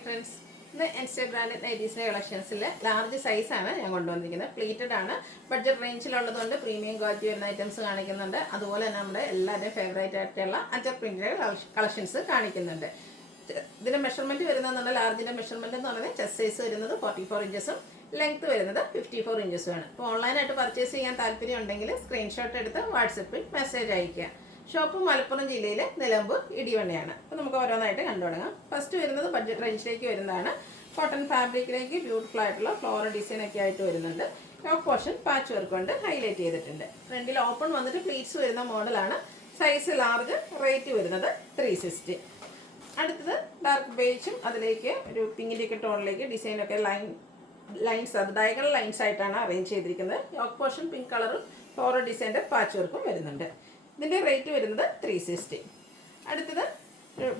Friends, the Insta branded nightie's collections large size ആണ് ഞാൻ കൊണ്ടുവന്നിരിക്കുന്നത്. പ്ലീറ്റഡ് ആണ്. ബഡ്ജറ്റ് റേഞ്ചിലുള്ളതുകൊണ്ട് പ്രീമിയം ക്വാളിറ്റി വരുന്ന ഐറ്റംസ് കാണിക്കുന്നുണ്ട്. അതുപോലെ തന്നെ നമ്മുടെ എല്ലാവരുടെയും ഫേവറേറ്റ് ആയിട്ടുള്ള അജർ പ്രിന്റഡ് കളക്ഷൻസ് കാണിക്കുന്നുണ്ട്. ഇതിന്റെ മെഷർമെന്റ് വരുന്നത് ലാർജിന്റെ മെഷർമെന്റ് എന്ന് പറയുന്നത് ചെസ്റ്റ് സൈസ് വരുന്നത് 44 ഇഞ്ചസും ലെങ്ത് വരുന്നത് 54 ഇഞ്ചസും ആണ്. അപ്പോൾ ഓൺലൈനായിട്ട് പർച്ചേസ് ചെയ്യാൻ താല്പര്യം ഉണ്ടെങ്കിൽ സ്ക്രീൻഷോട്ട് എടുത്ത് വാട്സപ്പിൽ മെസ്സേജ് അയയ്ക്കുക. ഷോപ്പ് മലപ്പുറം ജില്ലയിലെ നിലമ്പൂർ ഇടിവണ്ണയാണ്. അപ്പോൾ നമുക്ക് ഓരോന്നായിട്ട് കണ്ടു തുടങ്ങാം. ഫസ്റ്റ് വരുന്നത് ബഡ്ജറ്റ് റേഞ്ചിലേക്ക് വരുന്നതാണ്. കോട്ടൺ ഫാബ്രിക്കിലേക്ക് ബ്യൂട്ടിഫുൾ ആയിട്ടുള്ള ഫ്ലോറൽ ഡിസൈൻ ഒക്കെ ആയിട്ട് വരുന്നുണ്ട്. ടോപ്പ് പോർഷൻ പാച്ച് വർക്ക് കൊണ്ട് ഹൈലൈറ്റ് ചെയ്തിട്ടുണ്ട്. ഫ്രണ്ടിൽ ഓപ്പൺ വന്നിട്ട് പ്ലീറ്റ്സ് വരുന്ന മോഡലാണ്. സൈസ് ലാർജ്, റേറ്റ് വരുന്നത് 360. അടുത്തത് ഡാർക്ക് ബേജും അതിലേക്ക് ഒരു പിങ്കിൻ്റെ ടോണിലേക്ക് ഡിസൈനൊക്കെ ലൈൻസ് അത് ഡയഗണൽ ലൈൻസ് ആയിട്ടാണ് അറേഞ്ച് ചെയ്തിരിക്കുന്നത്. യോക്ക് പോർഷൻ പിങ്ക് കളറും ഫ്ലോറൽ ഡിസൈൻ്റെ പാച്ച് വർക്കും വരുന്നുണ്ട്. ഇതിൻ്റെ റേറ്റ് വരുന്നത് 360. അടുത്തത്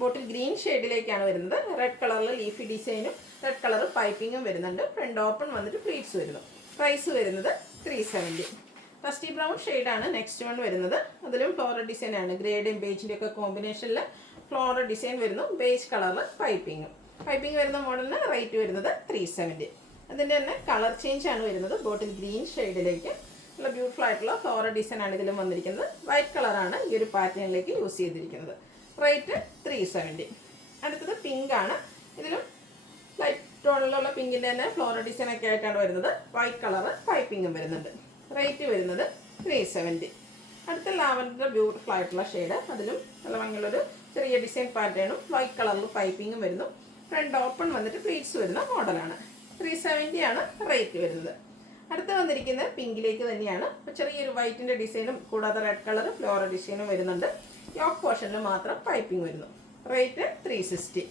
ബോട്ടിൽ ഗ്രീൻ ഷെയ്ഡിലേക്കാണ് വരുന്നത്. റെഡ് കളറിൽ ലീഫി ഡിസൈനും റെഡ് കളർ പൈപ്പിങ്ങും വരുന്നുണ്ട്. ഫ്രണ്ട് ഓപ്പൺ വന്നിട്ട് പ്ലീറ്റ്സ് വരുന്നു. പ്രൈസ് വരുന്നത് 370. റസ്റ്റി ബ്രൗൺ ഷെയ്ഡാണ് നെക്സ്റ്റ് വൺ വരുന്നത്. അതിലും ഫ്ലോറൽ ഡിസൈനാണ്. ഗ്രേഡും ബേജിൻ്റെ ഒക്കെ കോമ്പിനേഷനിൽ ഫ്ലോറൽ ഡിസൈൻ വരുന്നു. ബേജ് കളറിൽ പൈപ്പിംഗ് വരുന്ന മോഡലിന് റേറ്റ് വരുന്നത് 370. അതിൻ്റെ തന്നെ കളർ ചേഞ്ച് ആണ് വരുന്നത്. ബോട്ടിൽ ഗ്രീൻ ഷെയ്ഡിലേക്ക് ഉള്ള ബ്യൂട്ടിഫുൾ ആയിട്ടുള്ള ഫ്ലോറൽ ഡിസൈൻ ആണ് ഇതിലും വന്നിരിക്കുന്നത്. വൈറ്റ് കളറാണ് ഈ ഒരു പാറ്റേണിലേക്ക് യൂസ് ചെയ്തിരിക്കുന്നത്. റേറ്റ് 370. അടുത്തത് പിങ്ക് ആണ്. ഇതിലും ലൈറ്റ് ടോണിലുള്ള പിങ്കിൻ്റെ തന്നെ ഫ്ലോറൽ ഡിസൈൻ ഒക്കെ ആയിട്ടാണ് വരുന്നത്. വൈറ്റ് കളർ പൈപ്പിങ്ങും വരുന്നുണ്ട്. റേറ്റ് വരുന്നത് 370. അടുത്ത ലാവൻഡർ ബ്യൂട്ടിഫുൾ ആയിട്ടുള്ള ഷെയ്ഡ്. അതിലും നല്ല ഭംഗിയുള്ളൊരു ചെറിയ ഡിസൈൻ പാറ്റേണും വൈറ്റ് കളറിൽ പൈപ്പിങ്ങും വരുന്നു. ഫ്രണ്ട് ഓപ്പൺ വന്നിട്ട് പ്ലീറ്റ്സ് വരുന്ന മോഡലാണ്. 370 ആണ് റേറ്റ് വരുന്നത്. അടുത്ത് വന്നിരിക്കുന്നത് പിങ്കിലേക്ക് തന്നെയാണ്. അപ്പോൾ ചെറിയൊരു വൈറ്റിൻ്റെ ഡിസൈനും കൂടാതെ റെഡ് കളർ ഫ്ലോറൽ ഡിസൈനും വരുന്നുണ്ട്. യോക്ക് പോർഷനിൽ മാത്രം പൈപ്പിംഗ് വരുന്നു. റേറ്റ് 360.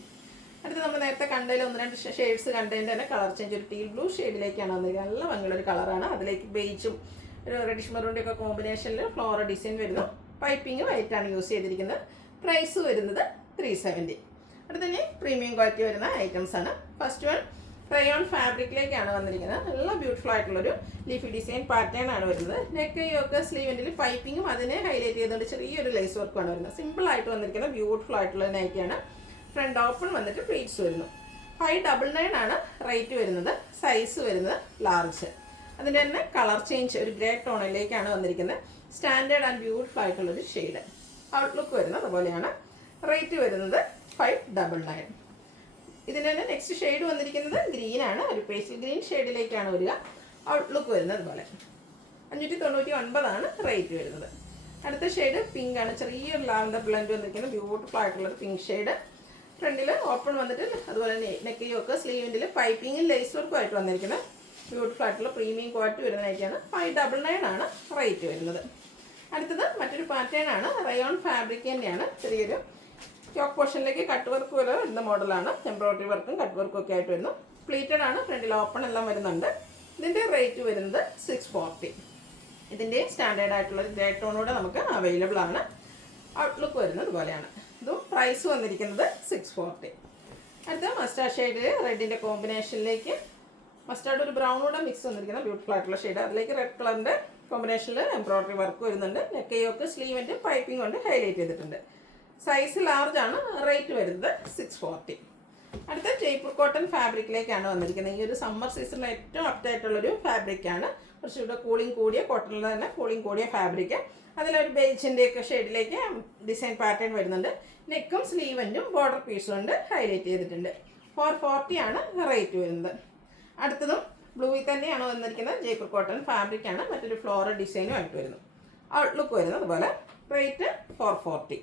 അടുത്ത് നമ്മൾ നേരത്തെ കണ്ടതിൽ 1-2 ഷെയ്ഡ്സ് കണ്ടതിൻ്റെ തന്നെ കളർ ചേഞ്ച് ഒരു ടീൽ ബ്ലൂ ഷെയ്ഡിലേക്കാണ് വന്നിരിക്കുന്നത്. നല്ല ഭംഗിയുള്ളൊരു കളറാണ്. അതിലേക്ക് ബേജും ഒരു റെഡിഷ് മെറൂണിൻ്റെ ഒക്കെ കോമ്പിനേഷനിൽ ഫ്ലോറൽ ഡിസൈൻ വരുന്നു. പൈപ്പിംഗ് വൈറ്റാണ് യൂസ് ചെയ്തിരിക്കുന്നത്. പ്രൈസ് വരുന്നത് 370. അടുത്ത് തന്നെ പ്രീമിയം ക്വാളിറ്റി വരുന്ന ഐറ്റംസ് ആണ്. ഫസ്റ്റ് വൺ റയോൺ ഫാബ്രിക്കിലേക്കാണ് വന്നിരിക്കുന്നത്. നല്ല ബ്യൂട്ടിഫുൾ ആയിട്ടുള്ളൊരു ലീഫി ഡിസൈൻ പാറ്റേൺ ആണ് വരുന്നത്. നെക്ക് യോക്ക് സ്ലീവിൻ്റെ പൈപ്പിങ്ങും അതിനെ ഹൈലൈറ്റ് ചെയ്തുകൊണ്ട് ചെറിയൊരു ലേസ് വർക്കാണ് വരുന്നത്. സിമ്പിൾ ആയിട്ട് വന്നിരിക്കുന്ന ബ്യൂട്ടിഫുൾ ആയിട്ടുള്ള നൈറ്റിയാണ്. ഫ്രണ്ട് ഓപ്പൺ വന്നിട്ട് പ്ലീറ്റ്സ് വരുന്നു. 599 ആണ് റേറ്റ് വരുന്നത്. സൈസ് വരുന്നത് ലാർജ്. അതിൻ്റെ തന്നെ കളർ ചേഞ്ച് ഒരു ഗ്രേ ടോണിലേക്കാണ് വന്നിരിക്കുന്നത്. സ്റ്റാൻഡേർഡ് ആൻഡ് ബ്യൂട്ടിഫുൾ ആയിട്ടുള്ളൊരു ഷെയ്ഡ്. ഔട്ട്ലുക്ക് വരുന്നത് അതുപോലെയാണ്. റേറ്റ് വരുന്നത് 599. ഇതിന് തന്നെ നെക്സ്റ്റ് ഷെയ്ഡ് വന്നിരിക്കുന്നത് ഗ്രീൻ ആണ്. ഒരു പേസ്റ്റൽ ഗ്രീൻ ഷെയ്ഡിലേക്കാണ് വരിക. ഔട്ട്ലുക്ക് വരുന്നത് അതുപോലെ. 599 ആണ് റേറ്റ് വരുന്നത്. അടുത്ത ഷെയ്ഡ് പിങ്ക് ആണ്. ചെറിയൊരു ലാവൻഡർ ബ്ലെൻഡ് വന്നിരിക്കുന്നത് ബ്യൂട്ടിഫുൾ ആയിട്ടുള്ളൊരു പിങ്ക് ഷെയ്ഡ്. ഫ്രണ്ടിൽ ഓപ്പൺ വന്നിട്ട് അതുപോലെ നെക്ക് യോക്ക് സ്ലീവിൻ്റെ പൈപ്പിങ്ങും ലേസ് വർക്കും ആയിട്ട് വന്നിരിക്കുന്നത് ബ്യൂട്ടിഫുൾ ആയിട്ടുള്ള പ്രീമിയം ക്വാളിറ്റി വരുന്നതായിട്ടാണ്. 599 ആണ് റേറ്റ് വരുന്നത്. അടുത്തത് മറ്റൊരു പാറ്റേൺ ആണ്. റയോൺ ഫാബ്രിക് തന്നെയാണ്. ചെറിയൊരു യോക്ക് പോർഷനിലേക്ക് കട്ട് വർക്ക് പോലെ വരുന്ന മോഡലാണ്. എംബ്രോയിഡറി വർക്കും കട്ട് വർക്കും ഒക്കെ ആയിട്ട് വരുന്നു. പ്ലീറ്റഡ് ആണ്. ഫ്രണ്ടിൽ ഓപ്പൺ എല്ലാം വരുന്നുണ്ട്. ഇതിൻ്റെ റേറ്റ് വരുന്നത് 640. ഇതിൻ്റെ സ്റ്റാൻഡേർഡ് ആയിട്ടുള്ള ഗ്രേ ടോണോടെ നമുക്ക് അവൈലബിൾ ആണ്. ഔട്ട്ലുക്ക് വരുന്നത് ഇതുപോലെയാണ്. ഇതും പ്രൈസ് വന്നിരിക്കുന്നത് 640. അടുത്ത മസ്റ്റാർഡ് ഷെയ്ഡിൽ റെഡിൻ്റെ കോമ്പിനേഷനിലേക്ക് മസ്റ്റാർഡ് ഒരു ബ്രൗണോടെ മിക്സ് വന്നിരിക്കുന്ന ബ്യൂട്ടിഫുൾ ആയിട്ടുള്ള ഷെയ്ഡ്. അതിലേക്ക് റെഡ് കളറിൻ്റെ കോമ്പിനേഷനിൽ എംബ്രോയിഡറി വർക്ക് വരുന്നുണ്ട്. നെക്ക് യോക്ക് സ്ലീവിൻ്റെ പൈപ്പിംഗ് കൊണ്ട് ഹൈലൈറ്റ് ചെയ്തിട്ടുണ്ട്. സൈസ് ലാർജ് ആണ്. റേറ്റ് വരുന്നത് 640. അടുത്ത ജയ്പൂർ കോട്ടൺ ഫാബ്രിക്കിലേക്കാണ് വന്നിരിക്കുന്നത്. ഈ ഒരു സമ്മർ സീസണിൽ ഏറ്റവും അപ്റ്റായിട്ടുള്ളൊരു ഫാബ്രിക്കാണ്. കുറച്ചുകൂടെ കൂളിംഗ് കൂടിയ കോട്ടണിൽ തന്നെ കൂളിംഗ് കൂടിയ ഫാബ്രിക്ക്. അതിലൊരു ബേജിൻ്റെ ഒക്കെ ഷെയ്ഡിലേക്ക് ഡിസൈൻ പാറ്റേൺ വരുന്നുണ്ട്. നെക്കും സ്ലീവൻറ്റും ബോർഡർ പീസും കൊണ്ട് ഹൈലൈറ്റ് ചെയ്തിട്ടുണ്ട്. 440 ആണ് റേറ്റ് വരുന്നത്. അടുത്തതും ബ്ലൂയിൽ തന്നെയാണ് വന്നിരിക്കുന്നത്. ജയ്പൂർ കോട്ടൺ ഫാബ്രിക്കാണ്. മറ്റൊരു ഫ്ലോറൽ ഡിസൈനും ആയിട്ട് വരുന്നു. ഔട്ട്ലുക്ക് വരുന്നത് അതുപോലെ. റേറ്റ് 440.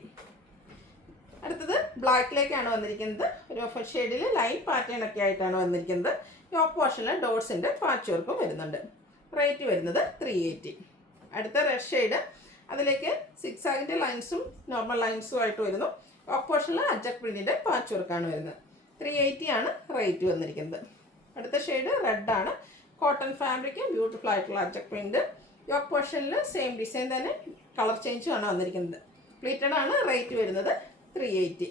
അടുത്തത് ബ്ലാക്കിലേക്കാണ് വന്നിരിക്കുന്നത്. ഒരു ഓഫ് ഷെയ്ഡിൽ ലൈറ്റ് പാറ്റേൺ ഒക്കെ ആയിട്ടാണ് വന്നിരിക്കുന്നത്. യോക്ക് പോർഷനിൽ ഡോട്ട്സിൻ്റെ പാച്ച് വർക്കും വരുന്നുണ്ട്. റേറ്റ് വരുന്നത് 380. അടുത്ത റെഡ് ഷെയ്ഡ്. അതിലേക്ക് സിക്സാഗിൻ്റെ ലൈൻസും നോർമൽ ലൈൻസും ആയിട്ട് വരുന്നു. യോക്ക് പോർഷനിൽ അജക് പ്രിൻറ്റിൻ്റെ പാച്ച് വർക്കാണ് വരുന്നത്. 380 ആണ് റേറ്റ് വന്നിരിക്കുന്നത്. അടുത്ത ഷെയ്ഡ് റെഡ് ആണ്. കോട്ടൺ ഫാബ്രിക് ബ്യൂട്ടിഫുൾ ആയിട്ടുള്ള അജക് പ്രിൻറ്റ്. യോക്ക് പോർഷനിൽ സെയിം ഡിസൈൻ തന്നെ കളർ ചേഞ്ചും ആണ് വന്നിരിക്കുന്നത്. പ്ലീറ്റഡ് ആണ്. റേറ്റ് വരുന്നത് 380.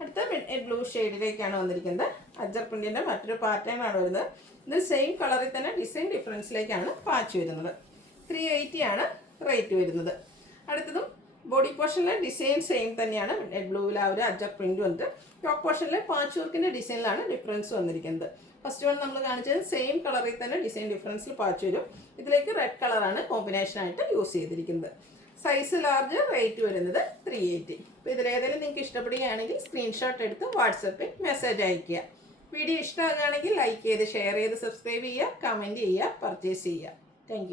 അടുത്ത മിഡ് ബ്ലൂ ഷെയ്ഡിലേക്കാണ് വന്നിരിക്കുന്നത്. അജർ പ്രിൻറ്റിൻ്റെ മറ്റൊരു പാറ്റേൺ ആണ് വരുന്നത്. ഇത് സെയിം കളറിൽ തന്നെ ഡിസൈൻ ഡിഫറൻസിലേക്കാണ് പാച്ച് വരുന്നത്. 380 ആണ് റേറ്റ് വരുന്നത്. അടുത്തതും ബോഡി പോർഷനിലെ ഡിസൈൻ സെയിം തന്നെയാണ്. മിഡ്നൈറ്റ് ബ്ലൂവിൽ ആ ഒരു അജർ പ്രിന്റ് വന്നിട്ട് ടോപ്പ് പോർഷനിലെ പാച്ച് വർക്കിൻ്റെ ഡിസൈനിലാണ് ഡിഫറൻസ് വന്നിരിക്കുന്നത്. ഫസ്റ്റ് വൺ നമ്മൾ കാണിച്ചത് സെയിം കളറിൽ തന്നെ ഡിസൈൻ ഡിഫറൻസിൽ പാച്ച് വരും. ഇതിലേക്ക് റെഡ് കളറാണ് കോമ്പിനേഷനായിട്ട് യൂസ് ചെയ്തിരിക്കുന്നത്. സൈസ് ലാർജ്, റേറ്റ് വരുന്നത് 380. അപ്പോൾ ഇതിലേതെങ്കിലും നിങ്ങൾക്ക് ഇഷ്ടപ്പെടുകയാണെങ്കിൽ സ്ക്രീൻഷോട്ട് എടുത്ത് വാട്സപ്പിൽ മെസ്സേജ് അയയ്ക്കുക. വീഡിയോ ഇഷ്ടമാകുകയാണെങ്കിൽ ലൈക്ക് ചെയ്ത് ഷെയർ ചെയ്ത് സബ്സ്ക്രൈബ് ചെയ്യുക, കമൻറ്റ് ചെയ്യുക, പർച്ചേസ് ചെയ്യുക. താങ്ക്